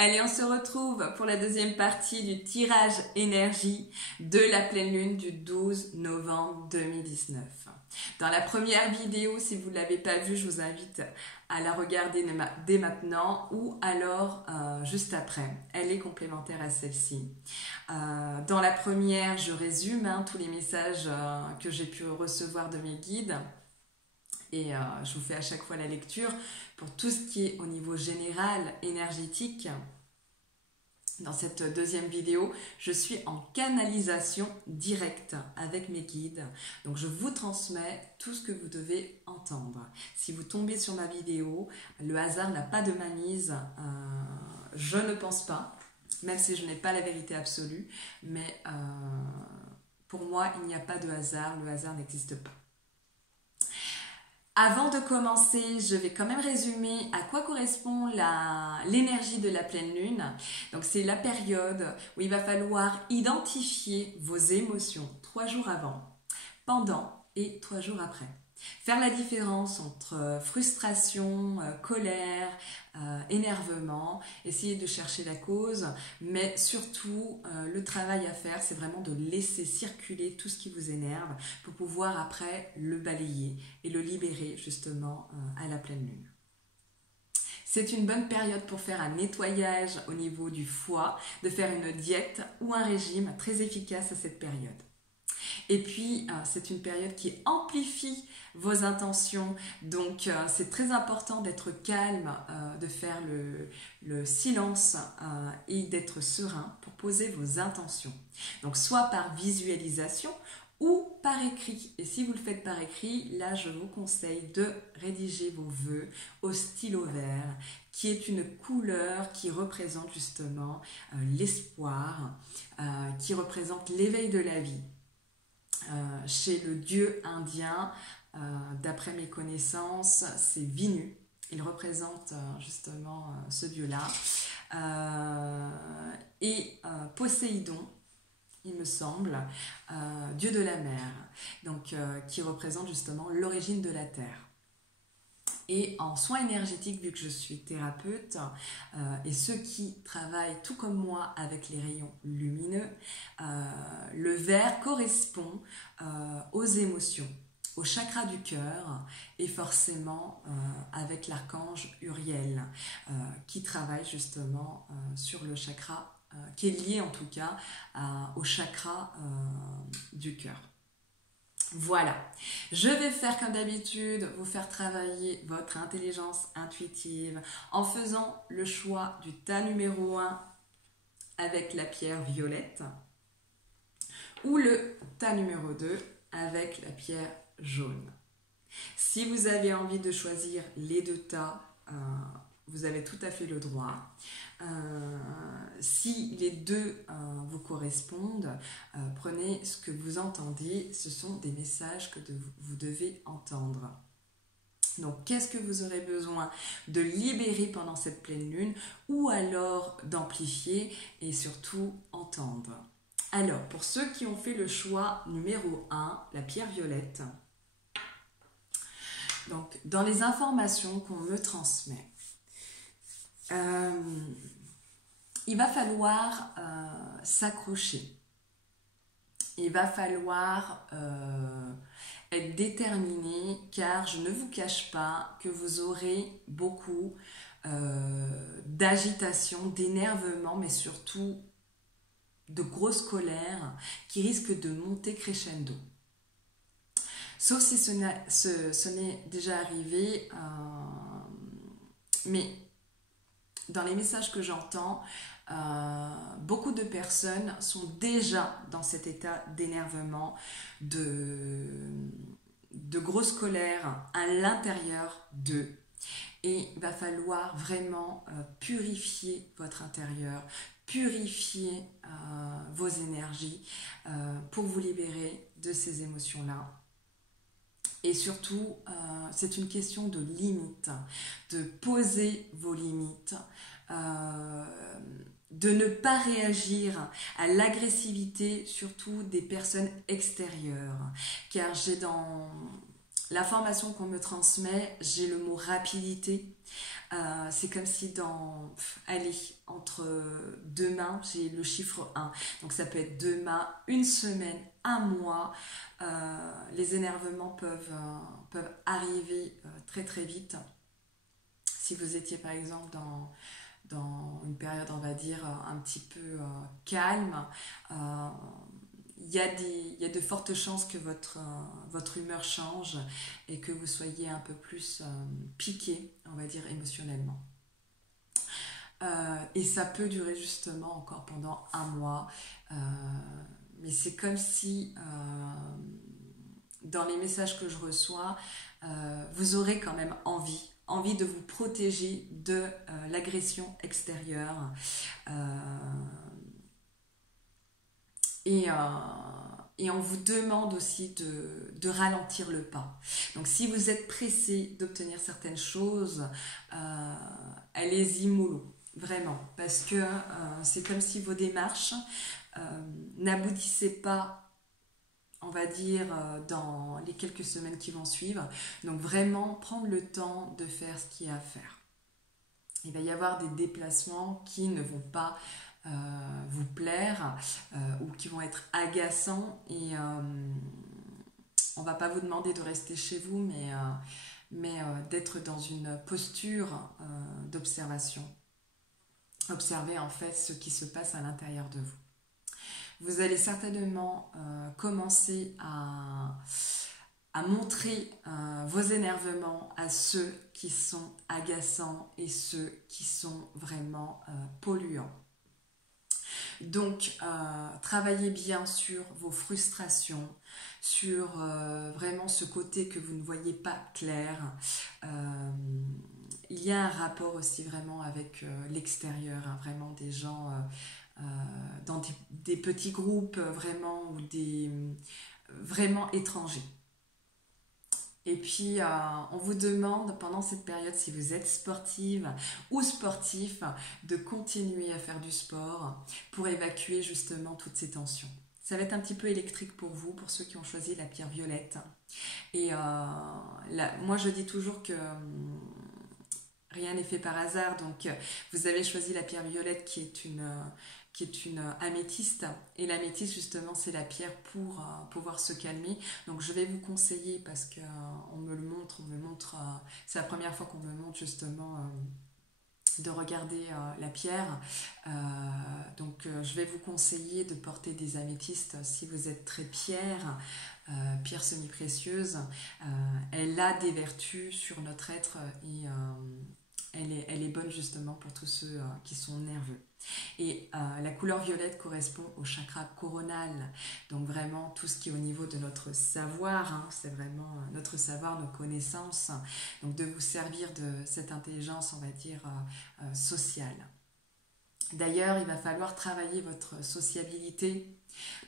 Allez, on se retrouve pour la deuxième partie du tirage énergie de la pleine lune du 12 novembre 2019. Dans la première vidéo, si vous ne l'avez pas vue, je vous invite à la regarder dès maintenant ou alors juste après. Elle est complémentaire à celle-ci. Dans la première, je résume tous les messages que j'ai pu recevoir de mes guides. Et je vous fais à chaque fois la lecture pour tout ce qui est au niveau général, énergétique. Dans cette deuxième vidéo, je suis en canalisation directe avec mes guides. Donc je vous transmets tout ce que vous devez entendre. Si vous tombez sur ma vidéo, le hasard n'a pas de mainmise. Je ne pense pas, même si je n'ai pas la vérité absolue. Mais pour moi, il n'y a pas de hasard. Le hasard n'existe pas. Avant de commencer, je vais quand même résumer à quoi correspond l'énergie de la pleine lune. Donc c'est la période où il va falloir identifier vos émotions 3 jours avant, pendant et 3 jours après. Faire la différence entre frustration, colère, énervement, essayer de chercher la cause, mais surtout le travail à faire, c'est vraiment de laisser circuler tout ce qui vous énerve pour pouvoir après le balayer et le libérer justement à la pleine lune. C'est une bonne période pour faire un nettoyage au niveau du foie, de faire une diète ou un régime très efficace à cette période. Et puis, c'est une période qui amplifie vos intentions. Donc, c'est très important d'être calme, de faire le silence et d'être serein pour poser vos intentions. Donc, soit par visualisation ou par écrit. Et si vous le faites par écrit, là, je vous conseille de rédiger vos vœux au stylo vert, qui est une couleur qui représente justement l'espoir, qui représente l'éveil de la vie. Chez le dieu indien, d'après mes connaissances, c'est Vinu. Il représente justement ce dieu-là. Et Poséidon, il me semble, dieu de la mer, donc qui représente justement l'origine de la terre. Et en soins énergétiques, vu que je suis thérapeute, et ceux qui travaillent tout comme moi avec les rayons lumineux, le vert correspond aux émotions, au chakra du cœur et forcément avec l'archange Uriel qui travaille justement sur le chakra, qui est lié en tout cas au chakra du cœur. Voilà, je vais faire comme d'habitude, vous faire travailler votre intelligence intuitive en faisant le choix du tas numéro 1 avec la pierre violette ou le tas numéro 2 avec la pierre jaune. Si vous avez envie de choisir les deux tas, vous avez tout à fait le droit. Si les deux vous correspondent, prenez ce que vous entendez, ce sont des messages que vous devez entendre. Donc, qu'est-ce que vous aurez besoin de libérer pendant cette pleine lune ou alors d'amplifier et surtout entendre? Alors, pour ceux qui ont fait le choix numéro 1, la pierre violette, donc dans les informations qu'on me transmet, il va falloir s'accrocher. Il va falloir être déterminé car je ne vous cache pas que vous aurez beaucoup d'agitation, d'énervement, mais surtout de grosse colère qui risque de monter crescendo. Sauf si ce n'est déjà arrivé, mais dans les messages que j'entends, beaucoup de personnes sont déjà dans cet état d'énervement, de grosse colère à l'intérieur d'eux. Et il va falloir vraiment purifier votre intérieur, purifier vos énergies pour vous libérer de ces émotions-là. Et surtout, c'est une question de limites, de poser vos limites, de ne pas réagir à l'agressivité, surtout des personnes extérieures. Car j'ai dans l'information qu'on me transmet, j'ai le mot rapidité. C'est comme si en entre demain, j'ai le chiffre 1. Donc ça peut être demain, une semaine, un mois. Les énervements peuvent arriver très très vite. Si vous étiez par exemple dans une période, on va dire, un petit peu calme, il y a de fortes chances que votre humeur change et que vous soyez un peu plus piqué, on va dire, émotionnellement. Et ça peut durer justement encore pendant un mois. Mais c'est comme si, dans les messages que je reçois, vous aurez quand même envie de vous protéger de l'agression extérieure. Et on vous demande aussi de ralentir le pas. Donc si vous êtes pressé d'obtenir certaines choses, allez-y mollo, vraiment. Parce que c'est comme si vos démarches n'aboutissaient pas, on va dire, dans les quelques semaines qui vont suivre. Donc vraiment prendre le temps de faire ce qu'il y a à faire. Il va y avoir des déplacements qui ne vont pas vous plaire ou qui vont être agaçants et on va pas vous demander de rester chez vous mais d'être dans une posture d'observation. Observez en fait ce qui se passe à l'intérieur de vous. Vous allez certainement commencer à montrer vos énervements à ceux qui sont agaçants et ceux qui sont vraiment polluants. Donc, travaillez bien sur vos frustrations, sur vraiment ce côté que vous ne voyez pas clair. Il y a un rapport aussi vraiment avec l'extérieur, hein, vraiment des gens dans des petits groupes vraiment ou vraiment étrangers. Et puis, on vous demande pendant cette période, si vous êtes sportive ou sportif, de continuer à faire du sport pour évacuer justement toutes ces tensions. Ça va être un petit peu électrique pour vous, pour ceux qui ont choisi la pierre violette. Et moi, je dis toujours que rien n'est fait par hasard. Donc, vous avez choisi la pierre violette qui est une améthyste, et l'améthyste justement c'est la pierre pour pouvoir se calmer. Donc je vais vous conseiller, parce que on me montre, c'est la première fois qu'on me montre justement de regarder la pierre, donc je vais vous conseiller de porter des améthystes si vous êtes très pierre semi-précieuse. Elle a des vertus sur notre être et elle est bonne justement pour tous ceux qui sont nerveux. Et la couleur violette correspond au chakra coronal, donc vraiment tout ce qui est au niveau de notre savoir, hein, c'est vraiment notre savoir, nos connaissances, donc de vous servir de cette intelligence, on va dire, sociale. D'ailleurs, il va falloir travailler votre sociabilité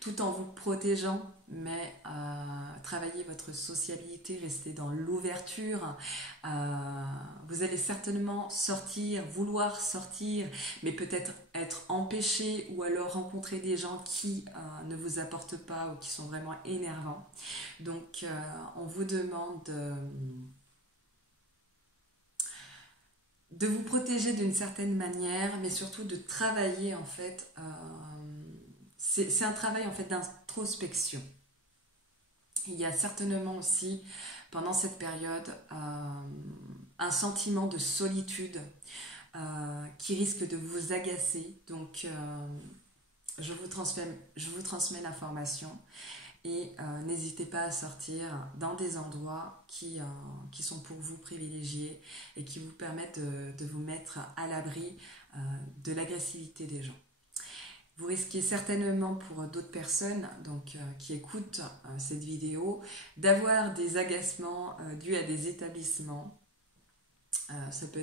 tout en vous protégeant, mais travailler votre sociabilité, rester dans l'ouverture. Vous allez certainement sortir, vouloir sortir, mais peut-être être empêché ou alors rencontrer des gens qui ne vous apportent pas ou qui sont vraiment énervants. Donc, on vous demande de vous protéger d'une certaine manière, mais surtout de travailler en fait. C'est un travail en fait d'introspection. Il y a certainement aussi pendant cette période un sentiment de solitude qui risque de vous agacer. Donc je vous transmets l'information et n'hésitez pas à sortir dans des endroits qui sont pour vous privilégiés et qui vous permettent de vous mettre à l'abri de l'agressivité des gens. Vous risquez certainement pour d'autres personnes donc, qui écoutent cette vidéo d'avoir des agacements dus à des établissements. Ça peut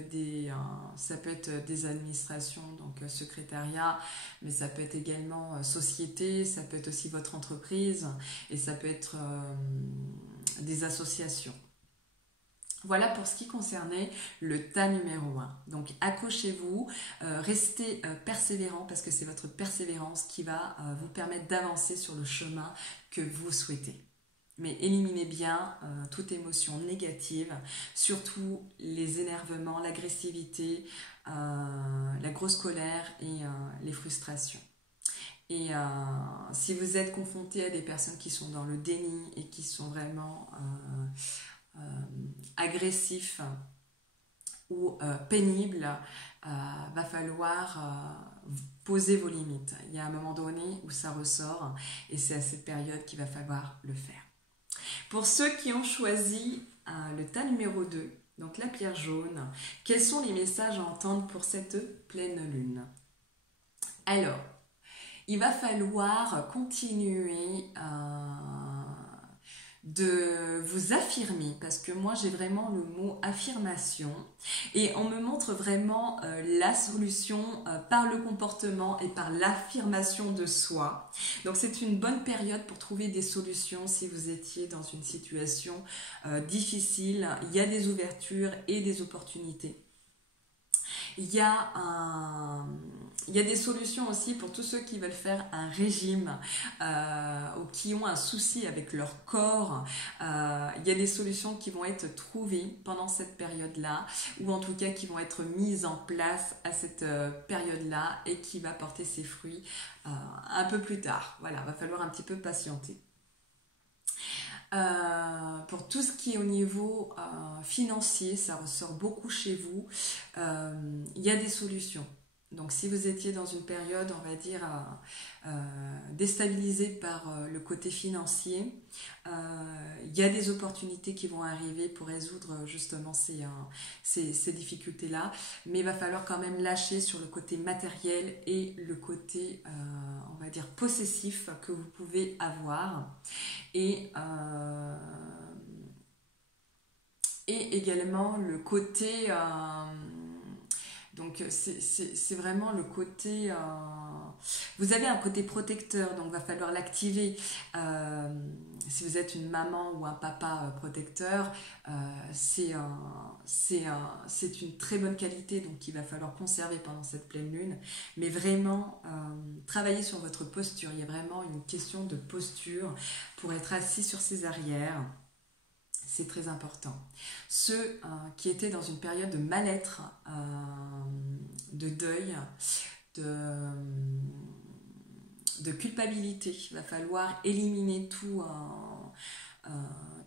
être des administrations, donc secrétariat, mais ça peut être également société, ça peut être aussi votre entreprise et ça peut être des associations. Voilà pour ce qui concernait le tas numéro 1. Donc accrochez-vous, restez persévérant parce que c'est votre persévérance qui va vous permettre d'avancer sur le chemin que vous souhaitez. Mais éliminez bien toute émotion négative, surtout les énervements, l'agressivité. la grosse colère et les frustrations. Et si vous êtes confronté à des personnes qui sont dans le déni et qui sont vraiment agressifs ou pénibles, va falloir poser vos limites. Il y a un moment donné où ça ressort et c'est à cette période qu'il va falloir le faire. Pour ceux qui ont choisi le tas numéro 2, donc la pierre jaune, quels sont les messages à entendre pour cette pleine lune? Alors, il va falloir continuer de vous affirmer, parce que moi j'ai vraiment le mot affirmation et on me montre vraiment la solution par le comportement et par l'affirmation de soi. Donc c'est une bonne période pour trouver des solutions si vous étiez dans une situation difficile. Il y a des ouvertures et des opportunités. Il y a des solutions aussi pour tous ceux qui veulent faire un régime ou qui ont un souci avec leur corps. Il y a des solutions qui vont être trouvées pendant cette période-là ou en tout cas qui vont être mises en place à cette période-là et qui va porter ses fruits un peu plus tard. Voilà, va falloir un petit peu patienter. Pour tout ce qui est au niveau financier, ça ressort beaucoup chez vous. Il y a des solutions. Donc si vous étiez dans une période, on va dire, déstabilisée par le côté financier, il y a des opportunités qui vont arriver pour résoudre justement ces difficultés-là, mais il va falloir quand même lâcher sur le côté matériel et le côté, on va dire, possessif que vous pouvez avoir. Et également le côté... donc c'est vraiment le côté... vous avez un côté protecteur, donc il va falloir l'activer. Si vous êtes une maman ou un papa protecteur, c'est une très bonne qualité, donc il va falloir conserver pendant cette pleine lune. Mais vraiment, travailler sur votre posture. Il y a vraiment une question de posture pour être assis sur ses arrières. C'est très important. Ceux qui étaient dans une période de mal-être, de deuil, de culpabilité, il va falloir éliminer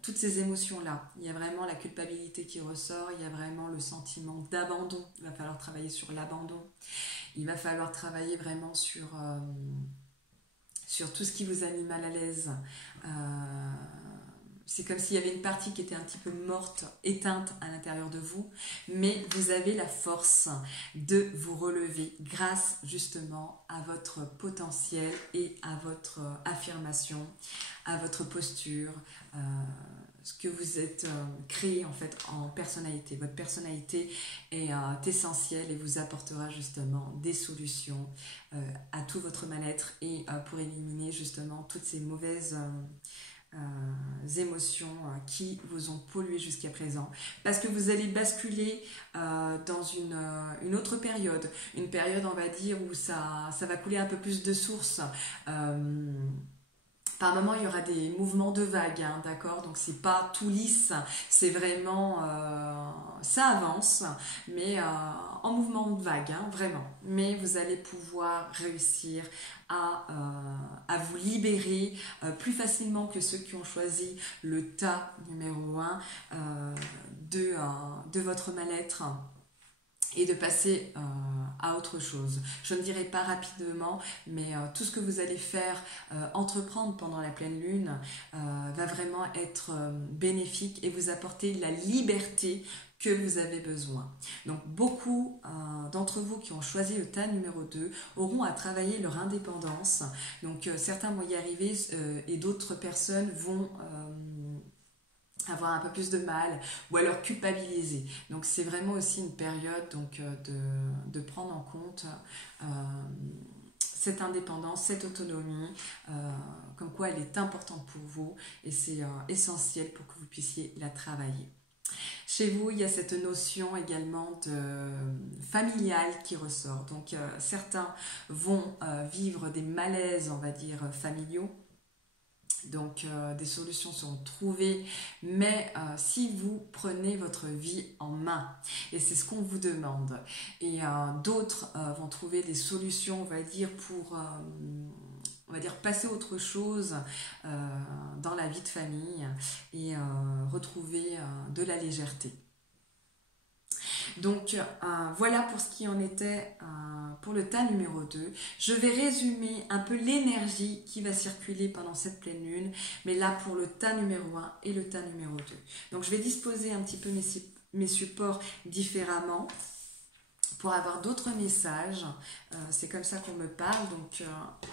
toutes ces émotions-là. Il y a vraiment la culpabilité qui ressort, il y a vraiment le sentiment d'abandon. Il va falloir travailler sur l'abandon. Il va falloir travailler vraiment sur tout ce qui vous a mis mal à l'aise. C'est comme s'il y avait une partie qui était un petit peu morte, éteinte à l'intérieur de vous, mais vous avez la force de vous relever grâce justement à votre potentiel et à votre affirmation, à votre posture, ce que vous êtes créé en fait en personnalité. Votre personnalité est essentielle et vous apportera justement des solutions à tout votre mal-être et pour éliminer justement toutes ces mauvaises... émotions qui vous ont pollué jusqu'à présent, parce que vous allez basculer dans une autre période, une période on va dire où ça va couler un peu plus de sources. Par moment, il y aura des mouvements de vagues, hein, d'accord? Donc, c'est pas tout lisse, c'est vraiment... ça avance, mais en mouvement de vague, hein, vraiment. Mais vous allez pouvoir réussir à vous libérer plus facilement que ceux qui ont choisi le tas numéro 1 de votre mal-être. Et de passer à autre chose. Je ne dirai pas rapidement, mais tout ce que vous allez faire, entreprendre pendant la pleine lune, va vraiment être bénéfique et vous apporter la liberté que vous avez besoin. Donc beaucoup d'entre vous qui ont choisi le tas numéro 2 auront à travailler leur indépendance. Donc certains vont y arriver et d'autres personnes vont... avoir un peu plus de mal ou alors culpabiliser. Donc c'est vraiment aussi une période donc, de prendre en compte cette indépendance, cette autonomie, comme quoi elle est importante pour vous et c'est essentiel pour que vous puissiez la travailler. Chez vous, il y a cette notion également de familiale qui ressort. Donc certains vont vivre des malaises, on va dire, familiaux. Donc des solutions sont trouvées, mais si vous prenez votre vie en main, et c'est ce qu'on vous demande, et d'autres vont trouver des solutions, on va dire, pour passer autre chose dans la vie de famille et retrouver de la légèreté. Donc voilà pour ce qui en était pour le tas numéro 2. Je vais résumer un peu l'énergie qui va circuler pendant cette pleine lune, mais là pour le tas numéro 1 et le tas numéro 2. Donc je vais disposer un petit peu mes supports différemment pour avoir d'autres messages. C'est comme ça qu'on me parle, donc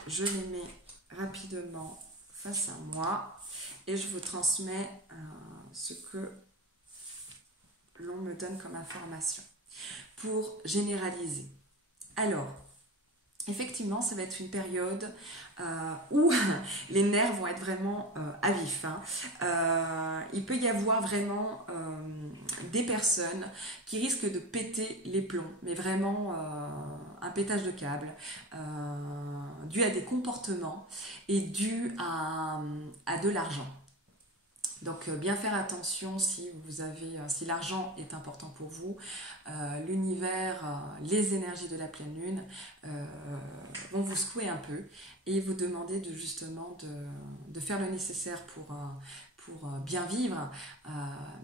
je les mets rapidement face à moi et je vous transmets ce que l'on me donne comme information pour généraliser. Alors, effectivement, ça va être une période où les nerfs vont être vraiment à vif. Il peut y avoir vraiment des personnes qui risquent de péter les plombs, mais vraiment un pétage de câble, dû à des comportements et dû à de l'argent. Donc bien faire attention si l'argent est important pour vous, l'univers, les énergies de la pleine lune vont vous secouer un peu et vous demander de faire le nécessaire pour bien vivre,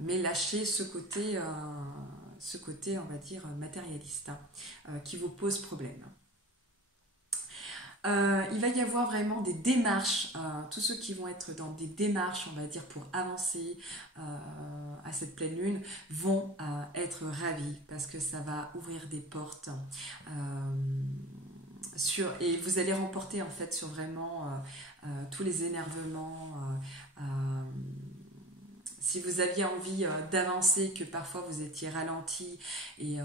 mais lâcher ce côté on va dire matérialiste qui vous pose problème. Il va y avoir vraiment des démarches, tous ceux qui vont être dans des démarches, on va dire, pour avancer à cette pleine lune, vont être ravis parce que ça va ouvrir des portes et vous allez remporter en fait sur vraiment tous les énervements. Si vous aviez envie d'avancer, que parfois vous étiez ralenti et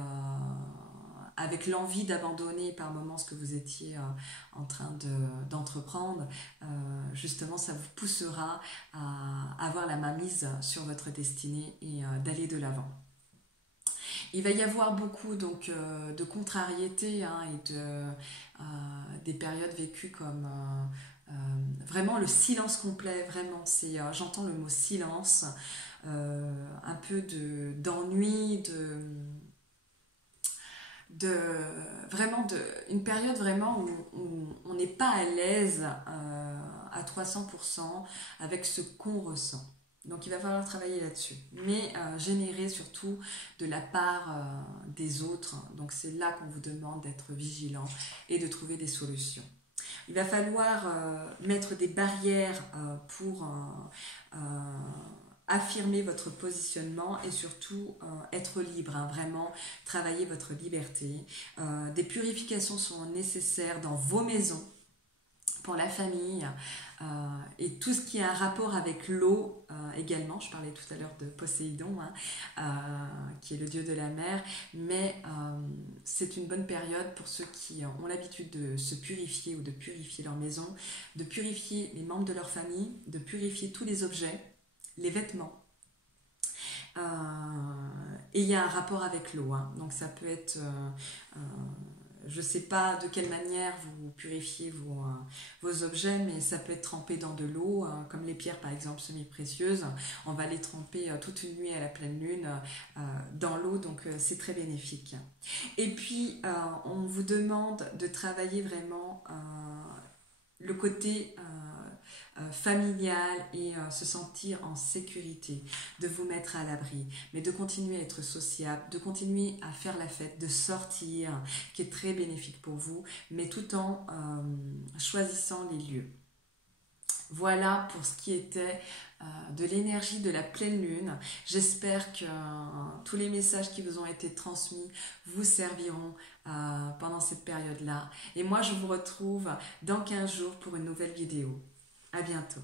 avec l'envie d'abandonner par moments ce que vous étiez en train d'entreprendre, justement ça vous poussera à avoir la main mise sur votre destinée et d'aller de l'avant. Il va y avoir beaucoup donc de contrariétés et des périodes vécues comme vraiment le silence complet, vraiment j'entends le mot silence, un peu d'ennui, une période vraiment où on n'est pas à l'aise à 300% avec ce qu'on ressent. Donc il va falloir travailler là-dessus, mais générer surtout de la part des autres. Donc c'est là qu'on vous demande d'être vigilant et de trouver des solutions. Il va falloir mettre des barrières pour affirmer votre positionnement et surtout être libre, vraiment travailler votre liberté. Des purifications sont nécessaires dans vos maisons, pour la famille, et tout ce qui a un rapport avec l'eau également. Je parlais tout à l'heure de Poséidon, qui est le dieu de la mer, mais c'est une bonne période pour ceux qui ont l'habitude de se purifier ou de purifier leur maison, de purifier les membres de leur famille, de purifier tous les objets, les vêtements. Et il y a un rapport avec l'eau, donc ça peut être... je ne sais pas de quelle manière vous purifiez vos objets, mais ça peut être trempé dans de l'eau, comme les pierres par exemple semi-précieuses. On va les tremper toute une nuit à la pleine lune dans l'eau, donc c'est très bénéfique. Et puis, on vous demande de travailler vraiment le côté familial et se sentir en sécurité, de vous mettre à l'abri, mais de continuer à être sociable, de continuer à faire la fête, de sortir, qui est très bénéfique pour vous, mais tout en choisissant les lieux. Voilà pour ce qui était de l'énergie de la pleine lune. J'espère que tous les messages qui vous ont été transmis vous serviront pendant cette période-là. Et moi, je vous retrouve dans 15 jours pour une nouvelle vidéo. À bientôt.